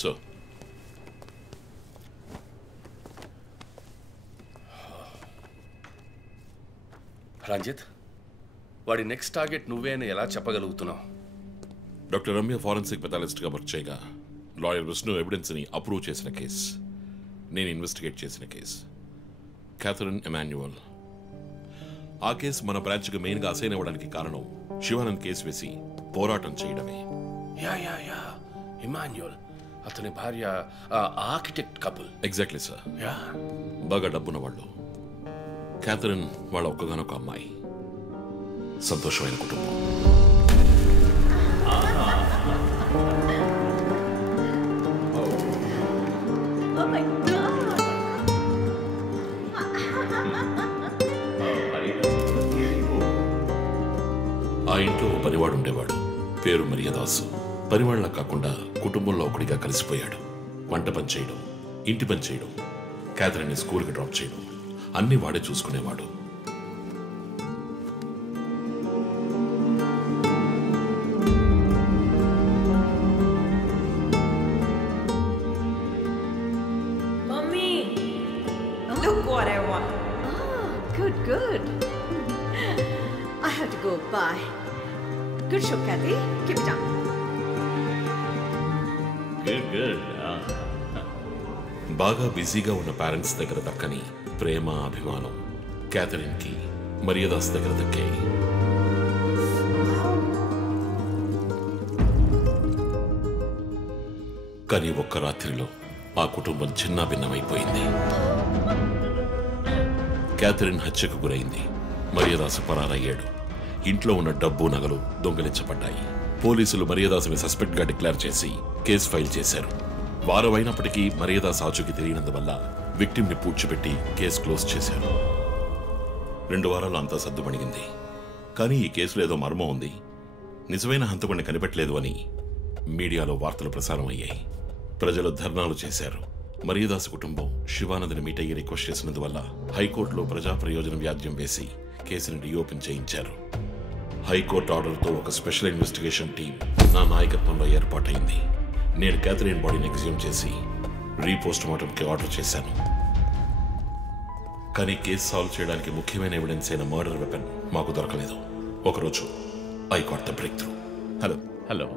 So Ranjith, వాడి next target నువ్వే అని ఎలా చెప్పగలుగుతున్నావు? డాక్టర్ రమ్య ఫారెన్సిక్ పెథాలజిస్ట్గా వర్క్ చేయగా లాయర్ విష్ణు ఎవిడెన్స్ని అప్రూవ్ చేసిన కేస్, నేను ఇన్వెస్టిగేట్ చేసిన కేస్. Catherine Emmanuel. ఆ కేసు మన బ్రాంచ్కి మెయిన్గా అసైన్ అవ్వడానికి కారణం శివానంద్ కేసు వేసి పోరాటం చేయడమే. యా యా యా ఇమాన్యువల్, అతని భార్య architect couple. Exactly sir. Yeah, బాగా డబ్బున్న వాళ్ళు. క్యాథరిన్ వాళ్ళ ఒక్కగానొక అమ్మాయి. సంతోషమైన కుటుంబం. ఆ ఇంట్లో పనివాడు ఉండేవాడు, పేరు మరియదాసు. పనివాళ్ళ కాకుండా కుటుంబంలో ఒకటిగా కలిసిపోయాడు. వంట పని చేయడం, ఇంటి పని చేయడం, క్యాథరిన్ని స్కూల్కి డ్రాప్ చేయడం అన్నీ వాడే చూసుకునేవాడు. Mommy, look what I want. Oh, good. I have to go. Bye. Good show, Kathy. Keep it up. Good. బాగా బిజీగా ఉన్న పేరెంట్స్ దగ్గర దక్కని ప్రేమ, అభిమానం క్యాథరిన్కి మరియదాస్ దగ్గర దక్కాయి. కానీ ఒక్క రాత్రిలో ఆ కుటుంబం చిన్నాభిన్నమైపోయింది. క్యాథరిన్ హత్యకు గురైంది. మరియదాసు పరారయ్యాడు. ఇంట్లో ఉన్న డబ్బు, నగలు దొంగిలించబడ్డాయి. పోలీసులు మరియదాసుని సస్పెక్ట్గా డిక్లేర్ చేసి కేసు ఫైల్ చేశారు. వారం అయినప్పటికీ మరియదాస్ ఆచూకీ తెలియనందువల్ల విక్టిమ్ని పూడ్చిపెట్టి కేసు క్లోజ్ చేశారు. 2 వారాలు అంతా సర్దుమణిగింది. కానీ ఈ కేసులో ఏదో మర్మం ఉంది, నిజమైన హంతకుడిని కనిపెట్టలేదు అని మీడియాలో వార్తలు ప్రసారం అయ్యాయి. ప్రజలు ధర్నాలు చేశారు. మరియదాస్ కుటుంబం శివానంద్ని మీట్ అయ్యి రిక్వెస్ట్ చేసినందువల్ల హైకోర్టులో ప్రజా ప్రయోజన వ్యాజ్యం వేసి కేసుని రీఓపెన్ చేయించారు. హైకోర్టు ఆర్డర్తో ఒక స్పెషల్ ఇన్వెస్టిగేషన్ టీం నా నాయకత్వంలో ఏర్పాటైంది. నేను క్యాథరిన్ బాడీని ఎగ్జ్యూమ్ చేసి రీపోస్ట్ మార్టంకి ఆర్డర్ చేశాను. కానీ కేసు సాల్వ్ చేయడానికి ముఖ్యమైన ఎవిడెన్స్ అయిన మర్డర్ వెపన్ మాకు దొరకలేదు. ఒకరోజు I got the breakthrough. Hello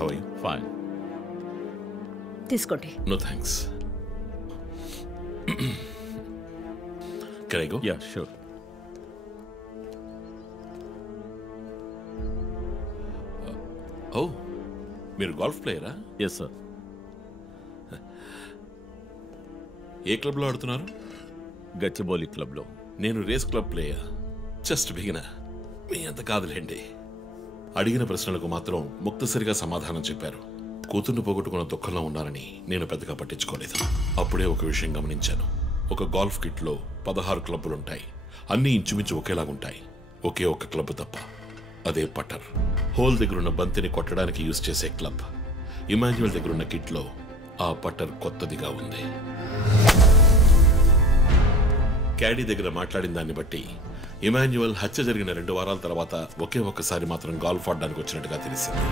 how are you? Fine. తీసుకోండి. No thanks. Can I go? Yeah sure. Oh, మీరు గోల్ఫ్ ప్లేయరా? Yes sir. ఏ క్లబ్లో ఆడుతున్నారు? గచ్చిబౌలి క్లబ్లో. నేను race club player, just beginner. మీ అంత కాదులేండి. అడిగిన ప్రశ్నలకు మాత్రం ముక్తసరిగా సమాధానం చెప్పారు. కూతుర్ని పోగొట్టుకున్న దుఃఖంలో ఉన్నారని నేను పెద్దగా పట్టించుకోలేదు. అప్పుడే ఒక విషయం గమనించాను. ఒక గోల్ఫ్ కిట్లో 16 క్లబ్బులుంటాయి. అన్నీ ఇంచుమించు ఒకేలాగుంటాయి. ఒకే ఒక్క క్లబ్ తప్ప, అదే పట్టర్. హోల్ దగ్గరున్న బంతిని కొట్టడానికి యూజ్ చేసే క్లబ్. ఇమాన్యువల్ దగ్గరున్న కిట్లో ఆ పట్టర్ కొత్తదిగా ఉంది. క్యాడీ దగ్గర మాట్లాడిన దాన్ని బట్టి ఇమాన్యువల్ హత్య జరిగిన 2 వారాల తర్వాత ఒకే ఒక్కసారి మాత్రం గాల్ఫ్ ఆడడానికి వచ్చినట్టుగా తెలిసింది.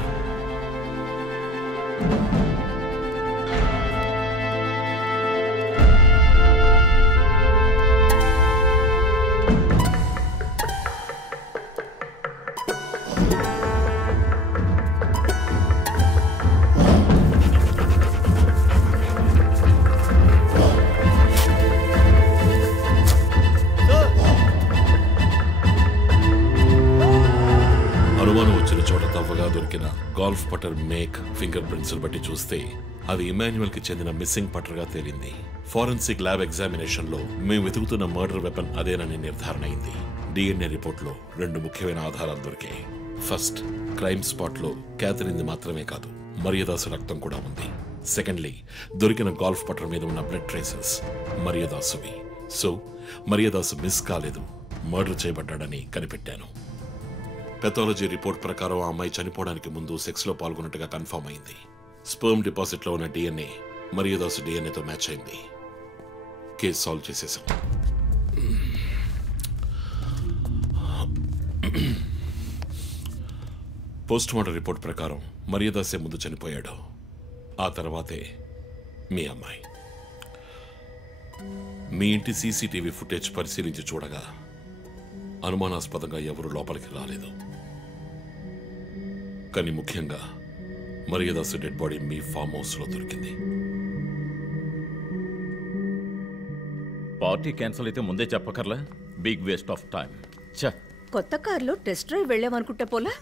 దొరికిన గాల్ఫ్ పటర్ మేక్, ఫింగర్ ప్రింట్స్ బట్టి చూస్తే అది ఇమాన్యువల్ కి చెందిన మిస్సింగ్ పటర్ గా తేలింది. ఫోరెన్సిక్ ల్యాబ్ ఎగ్జామినేషన్ లో మేము వెతుకుతున్న మర్డర్ వెపన్ అదేనని నిర్ధారణ అయింది. డిఎన్ఏ రిపోర్ట్ లో 2 ముఖ్యమైన ఆధారాలు దొరికాయి. ఫస్ట్, క్రైమ్ స్పాట్ లో క్యాథరిన్ మాత్రమే కాదు, మరియదాసు రక్తం కూడా ఉంది. సెకండ్లీ, దొరికిన గాల్ఫ్ పటర్ మీద ఉన్న బ్లడ్ ట్రేసెస్ మరియదాసువి. సో మరియదాసు మిస్ కాలేదు, మర్డర్ చేయబడ్డాడని కనిపెట్టాను. పెథాలజీ రిపోర్ట్ ప్రకారం ఆ అమ్మాయి చనిపోవడానికి ముందు సెక్స్లో పాల్గొన్నట్టుగా కన్ఫర్మ్ అయింది. స్పర్మ్ డిపాజిట్లో ఉన్న డిఎన్ఏ మరియదాసు డిఎన్ఏతో మ్యాచ్ అయింది. కేసు సాల్వ్ చేసేసాం. పోస్ట్ మార్టం రిపోర్ట్ ప్రకారం మరియదాసే ముందు చనిపోయాడు. ఆ తర్వాతే మీ అమ్మాయి. మీ ఇంటి సీసీటీవీ ఫుటేజ్ పరిశీలించి చూడగా అనుమానాస్పదంగా ఎవరూ లోపలికి రాలేదు. కానీ ముఖ్యంగా మరియదాసు డెడ్ బాడీ మీ ఫామ్ హౌస్లో దొరికింది. పార్టీ క్యాన్సిల్ అయితే ముందే చెప్పకర్లా? Big waste of time. కొత్త కార్లో టెస్ట్ డ్రైవ్ వెళ్ళామనుకుంటే పోలా?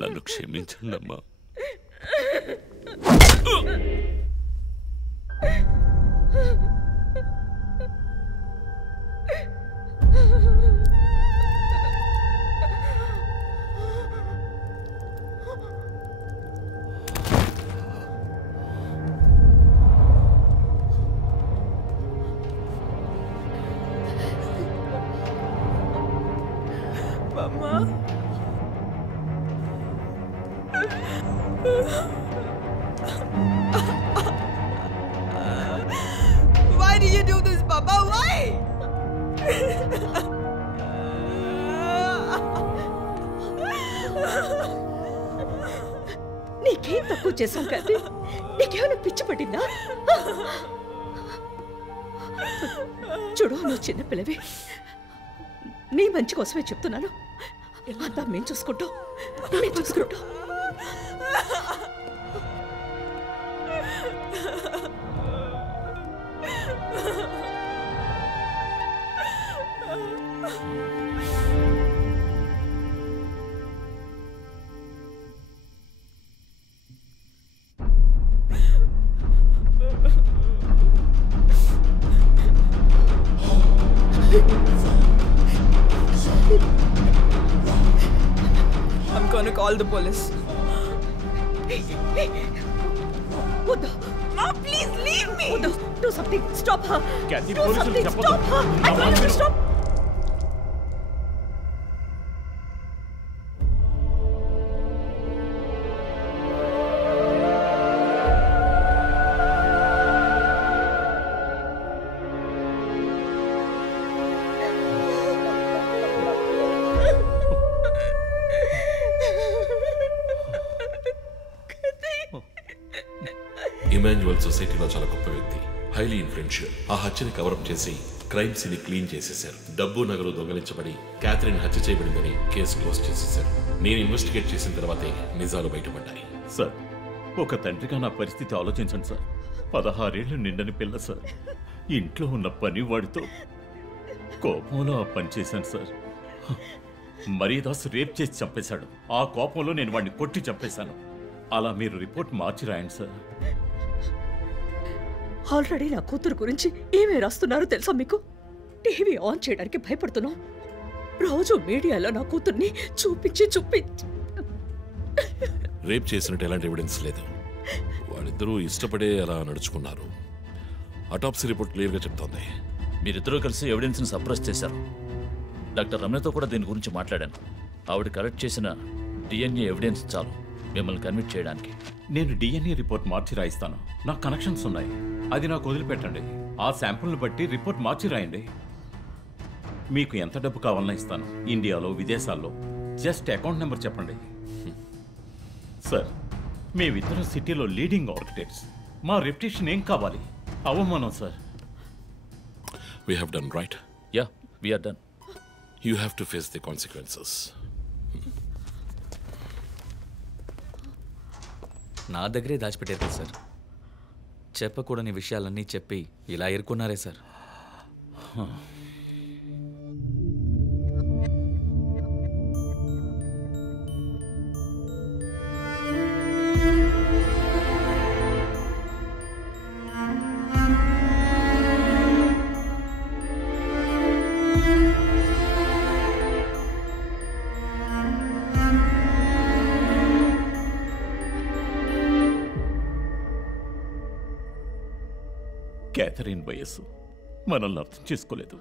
నన్ను క్షమించండి అమ్మా. Why did you do this, Papa? Why? నీకేం తక్కువ చేశాం కదా? నీకేమైనా పిచ్చి పట్టిందా? చూడు, నువ్వు చిన్నపిల్లవి. నీ మంచి కోసమే చెప్తున్నాను. అంతా మేము చూసుకుంటాం. I'm gonna call the police. No, please leave me. Do something. Stop her. Kathy, Do police something. will stop Stop her. I told you to stop. Emmanuel సొసైటీలో చాలా గొప్ప వ్యక్తి, హైలీ ఇన్ఫ్లుయెన్షియల్. ఆ హత్యని కవరప్ చేసి క్రైమ్ సీన్ క్లీన్ చేసేశారు. డబ్బు నగలు దొంగలించబడి Catherine హత్య చేయబడిందని కేసు క్లోజ్ చేసేశారు. నేను ఇన్వెస్టిగేట్ చేసిన తర్వాతే నిజాలు బయటపడ్డాయి. సార్, ఒక తండ్రిగా నా పరిస్థితి ఆలోచించండి సార్. 16 ఏళ్ళు నిండని పిల్ల సార్. ఇంట్లో ఉన్న పని వాడితో కోపంలో ఆ పని చేశాను సార్. మరియదాస్ రేప్ చేసి చంపేశాడు. ఆ కోపంలో నేను వాడిని కొట్టి చంపేశాను. అలా మీరు రిపోర్ట్ మార్చి రాయండి సార్. ఆల్రెడీ నా కూతురు గురించి ఏమేమి రాస్తున్నారో తెలుసా మీకు? టీవీ ఆన్ చేయడానికి భయపడుతున్నాం. రోజు మీడియాలో నా కూతుర్ని చూపించి రేప్ చేసినట్టు ఎలాంటి ఎవిడెన్స్ లేదు. వాళ్ళిద్దరూ ఇష్టపడే అలా నడుచుకున్నారు. అటాప్సీ రిపోర్ట్ క్లియర్గా చెప్తోంది. మీరిద్దరూ కలిసి ఎవిడెన్స్ని సప్రెస్ చేశారు. డాక్టర్ రమ్యతో కూడా దీని గురించి మాట్లాడాను. ఆవిడ కలెక్ట్ చేసిన డిఎన్ఏ ఎవిడెన్స్ చాలు మిమ్మల్ని కన్విట్ చేయడానికి. నేను డిఎన్ఏ రిపోర్ట్ మార్చి రాయిస్తాను. నాకు కనెక్షన్స్ ఉన్నాయి. అది నాకు వదిలిపెట్టండి. ఆ శాంపుల్ని బట్టి రిపోర్ట్ మార్చి రాయండి. మీకు ఎంత డబ్బు కావాలన్నా ఇస్తాను. ఇండియాలో, విదేశాల్లో. జస్ట్ అకౌంట్ నెంబర్ చెప్పండి. సార్, మేమిద్దరం సిటీలో లీడింగ్ ఆర్కిటెక్ట్స్. మా రెప్యుటేషన్ ఏం కావాలి? అవమానం sir. We have done right. Yeah, we are done. You have to face the consequences. నా దగ్గరే దాచిపెట్టారు కదా సార్. చెప్పకూడని విషయాలన్నీ చెప్పి ఇలా ఇరుక్కున్నారే సార్. క్యాథరిన్ వయస్సు మనల్ని అర్థం చేసుకోలేదు.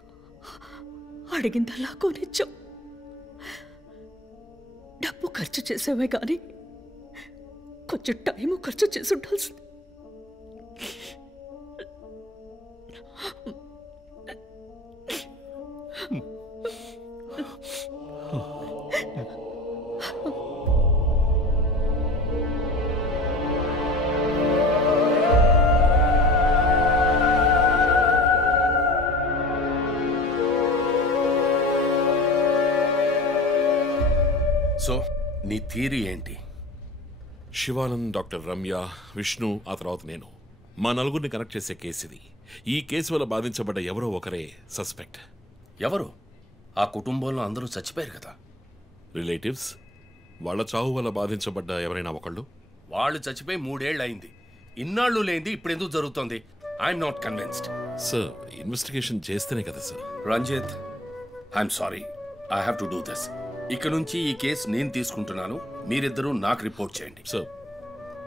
అడిగిందల్లా కొనిచ్చాం. డబ్బు ఖర్చు చేసామే కానీ కొంచెం టైము ఖర్చు చేసి ఉండాల్సింది. సో నీ థియరీ ఏంటి? శివానంద్, డాక్టర్ రమ్య, విష్ణు, ఆ తర్వాత నేను, మా నలుగురిని కనెక్ట్ చేసే కేసు ఇది. ఈ కేసు వల్ల బాధించబడ్డ ఎవరో ఒకరే సస్పెక్ట్. ఎవరు? ఆ కుటుంబంలో అందరూ చచ్చిపోయారు కదా. రిలేటివ్స్. వాళ్ళ చావు వల్ల బాధించబడ్డ ఎవరైనా ఒకళ్ళు. వాళ్ళు చచ్చిపోయి 3 ఏళ్ళు అయింది. ఇన్నాళ్ళు లేనిది ఇప్పుడు ఎందుకు జరుగుతుంది? I'm not convinced. Sir, investigation చేస్తేనే కదా sir. Ranjith, I'm sorry, I have to do this. ఇక నుంచి ఈ కేసు నేను తీసుకుంటున్నాను. మీరిద్దరూ నాకు రిపోర్ట్ చేయండి. Sir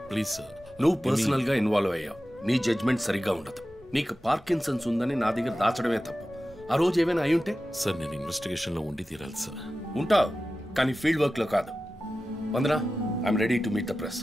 please sir. నువ్వు పర్సనల్ గా ఇన్వాల్వ్ అయ్యావు. నీ జడ్జ్మెంట్ సరిగ్గా ఉండదు. నీకు పార్కిన్సన్స్ ఉందని నా దగ్గర దాచడమే తప్పు. ఆ రోజు ఏమైనా అయి ఉంటే? సార్, నేను ఇన్వెస్టిగేషన్ లో ఉండి తీరాలి సార్. ఉంటావు, కానీ ఫీల్డ్ వర్క్ లో కాదు. Vandana, I'm ready to meet the press.